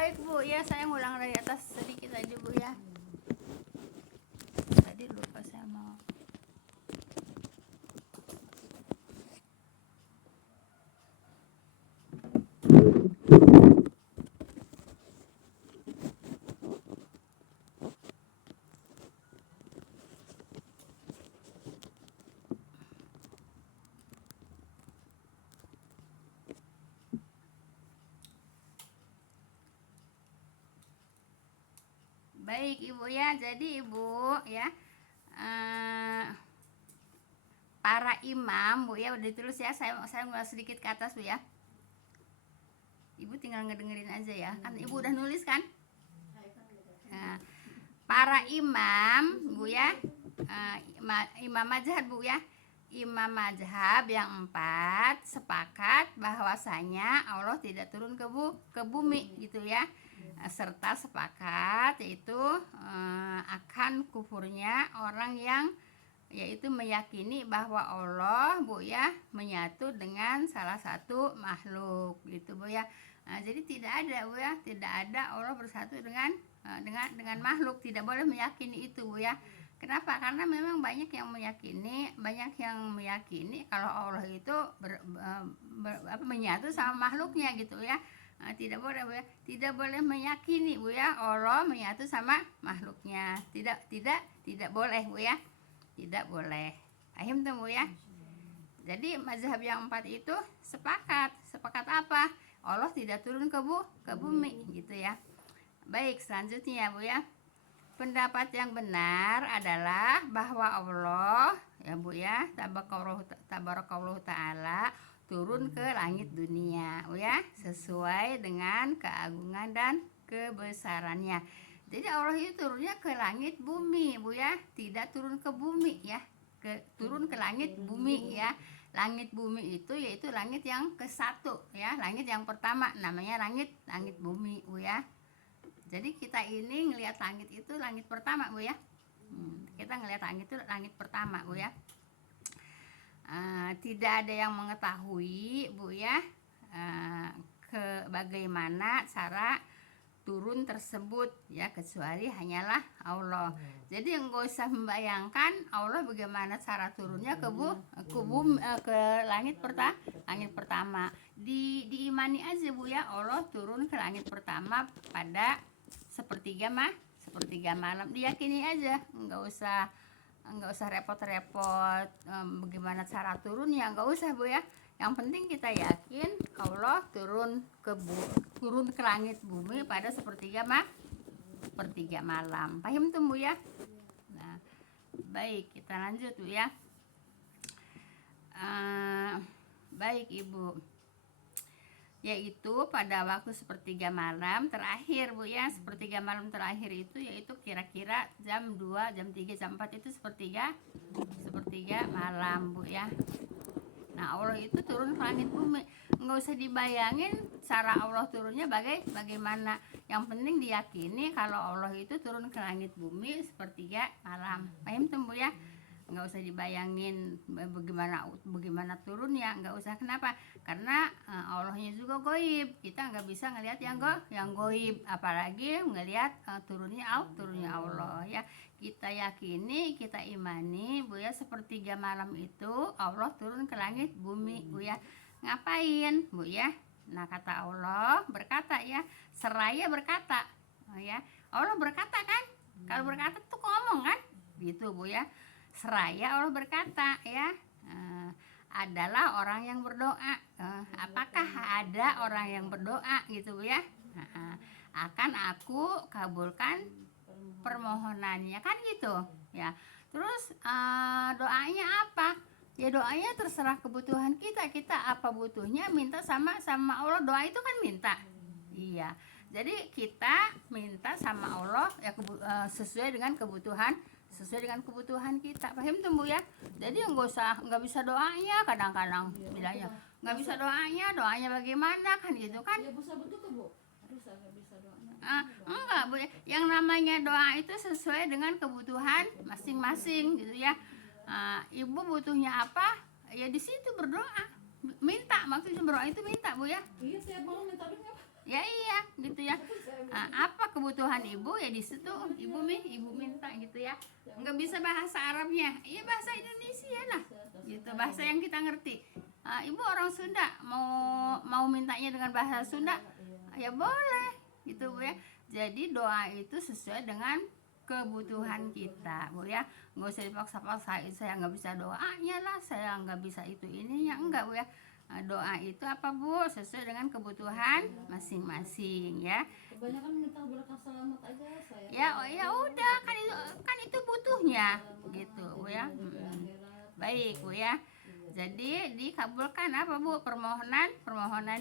Baik Bu, ya saya ngulang dari atas sedikit aja Bu ya. Tadi lupa saya mau. Baik Ibu ya, jadi Ibu ya, para imam Bu ya, udah ditulis ya, saya ngulang sedikit ke atas Bu ya. Ibu tinggal ngedengerin aja ya, kan Ibu udah nulis kan? Nah, para imam Bu ya, imam mazhab Bu ya, imam mazhab yang 4 sepakat bahwasanya Allah tidak turun ke bumi gitu ya, serta sepakat yaitu akan kufurnya orang yang yaitu meyakini bahwa Allah Bu ya menyatu dengan salah satu makhluk gitu Bu ya. Jadi tidak ada Bu ya, tidak ada Allah bersatu dengan makhluk, tidak boleh meyakini itu Bu ya. Kenapa? Karena memang banyak yang meyakini kalau Allah itu menyatu sama makhluknya gitu ya. Tidak boleh Bu ya, tidak boleh meyakini Bu ya Allah menyatu sama makhluknya, tidak boleh Bu ya, tidak boleh. Paham tuh Bu ya. Jadi mazhab yang 4 itu sepakat apa? Allah tidak turun ke bumi gitu ya. Baik, selanjutnya Bu ya, pendapat yang benar adalah bahwa Allah ya Bu ya, tabarakallahu ta'ala turun ke langit dunia Bu ya, sesuai dengan keagungan dan kebesarannya. Jadi Allah itu turunnya ke langit bumi Bu ya, tidak turun ke bumi ya, turun ke langit bumi ya. Langit bumi itu yaitu langit yang ke-1 ya, langit yang pertama namanya langit bumi Bu ya. Jadi kita ini ngelihat langit itu langit pertama Bu ya. Kita ngelihat langit itu langit pertama Bu ya. Tidak ada yang mengetahui Bu ya bagaimana cara turun tersebut ya, kecuali hanyalah Allah. Jadi enggak usah membayangkan Allah bagaimana cara turunnya ke langit pertama. Diimani aja Bu ya, Allah turun ke langit pertama pada sepertiga malam. Diyakini aja, enggak usah repot-repot bagaimana cara turunnya, enggak usah Bu ya. Yang penting kita yakin Allah turun ke langit bumi pada sepertiga malam. Paham tuh Bu ya? Nah, baik, kita lanjut Bu ya. Baik Ibu, yaitu pada waktu sepertiga malam terakhir Bu ya. Sepertiga malam terakhir itu yaitu kira-kira jam 2, jam 3, jam 4 itu sepertiga malam Bu ya. Nah, Allah itu turun ke langit bumi. Nggak usah dibayangin cara Allah turunnya bagaimana. Yang penting diyakini kalau Allah itu turun ke langit bumi sepertiga malam. Paham tuh Bu ya? Nggak usah dibayangin bagaimana turunnya, nggak usah. Kenapa? Karena Allahnya juga goib, kita nggak bisa ngelihat yang goib, apalagi ngelihat turunnya Allah ya. Kita yakini, kita imani Bu ya, sepertiga malam itu Allah turun ke langit bumi Bu ya. Ngapain Bu ya? Nah, kata Allah berkata ya, seraya berkata ya. Allah berkata kan, kalau berkata tuh ngomong kan gitu Bu ya. Seraya Allah berkata ya, adalah orang yang berdoa. Apakah ada orang yang berdoa gitu Bu ya? Akan aku kabulkan permohonannya kan gitu ya. Terus doanya apa? Ya doanya terserah kebutuhan kita apa butuhnya, minta sama Allah. Doa itu kan minta. Iya. Jadi kita minta sama Allah ya, sesuai dengan kebutuhan kita. Paham tuh Bu ya? Jadi nggak bisa doanya, kadang-kadang bilangnya nggak bisa doanya bagaimana kan gitu kan? Enggak Bu ya. Yang namanya doa itu sesuai dengan kebutuhan masing-masing gitu ya. Ibu butuhnya apa? Ya di situ berdoa, minta. Maksudnya berdoa itu minta Bu ya. Iya, saya mau minta apa? Ya iya gitu ya. Apa kebutuhan ibu ya di situ ibu minta gitu ya. Nggak bisa bahasa Arabnya, ya bahasa Indonesia lah gitu, bahasa yang kita ngerti. Ibu orang Sunda, mau mintanya dengan bahasa Sunda ya boleh gitu Bu ya. Jadi doa itu sesuai dengan kebutuhan kita Bu ya, nggak usah dipaksa-paksain, saya nggak bisa doanya lah, saya nggak bisa itu ininya, enggak Bu ya. Doa itu apa Bu, sesuai dengan kebutuhan masing-masing ya. Kebanyakan minta berkah selamat aja saya. Ya udah, kan itu butuhnya gitu Bu ya. Baik Bu ya. Jadi dikabulkan apa Bu permohonan